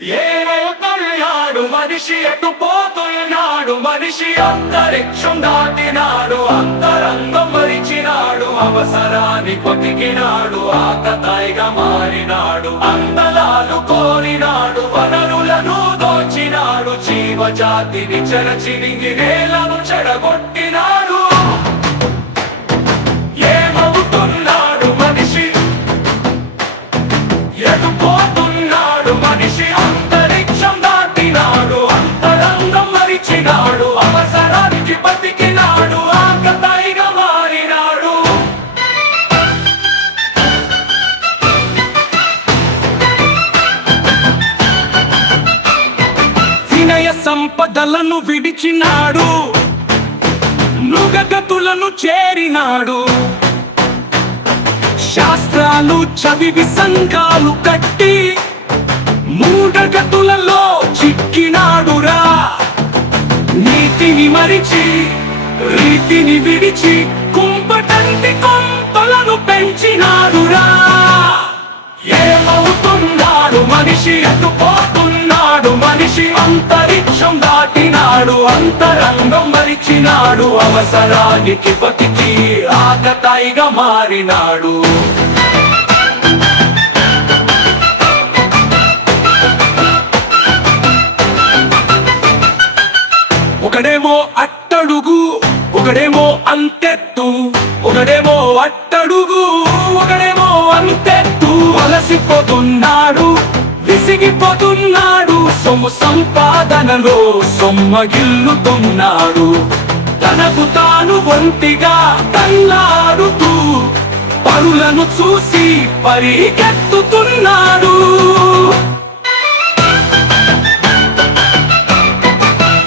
ఏమవుతున్నాడు మనిషి ఎటు పోతున్నాడు మనిషి అంతరిక్షం దాటినాడు అంతరంగం మరిచినాడు అవసరాన్ని కొతికినాడు ఆకతాయిగా మారినాడు అందలాలు కోరినాడు వనరులను దోచినాడు జీవజాతిని చెరచినింగి నేలను చెడగొట్టినాడు. ఏమవుతున్నాడు మనిషి? ఎటుపోతున్నాడు మనిషి వినయ సంపదలను విడిచినాడు. మృగగతులను చేరినాడు. శాస్త్రాలు చదివి సంఘాలు కట్టి మూఢగతులలో చిక్కినాడురా. నీతిని మరిచి రీతిని విడిచి కుంపటంతి కొంపలను పెంచినాడురా. ఏమవుతున్నాడు మనిషి అటు మనిషి అంతరిక్షం దాటినాడు అంతరంగం మరిచినాడు అవసరానికి బతికి ఆకతాయిగా మారినాడు. ఒకడేమో అట్టడుగు ఒకడేమో అంతెత్తు ఒకడేమో అట్టడుగు ఒకడేమో అంతెత్తు అలసిపోతున్నాడు. విసిగిపోతున్నాడు. సొమ్ము సంపాదనలో సొమ్మగిల్లుతున్నాడు. తనకు తాను ఒంటిగా తల్లాడుతూ పరులను చూసి పరిగెత్తుతున్నాడు.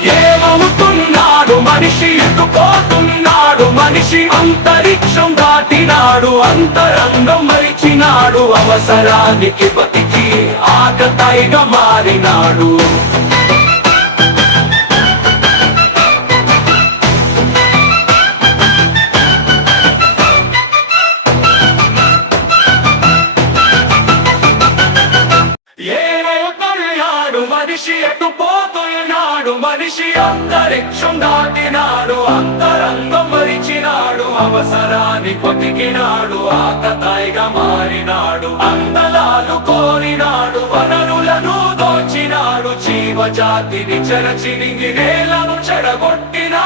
ఏమవుతున్నాడు? మనిషి ఎటుపోతున్నాడు మనిషి అంతరిక్షం దాటినాడు. అంతరంగం మరిచినాడు. అవసరానికి బతికి ఆకతాయిగా మారినాడు. మనిషి ఎటు పోతున్నాడు మనిషి అంతరిక్షం దాటినాడు అంతరంగం మరిచినాడు అవసరాన్ని కొతికినాడు ఆకతాయిగా మారినాడు. అంత జీవజాతిని చెరచినింగి నేలను చెడగొట్టినా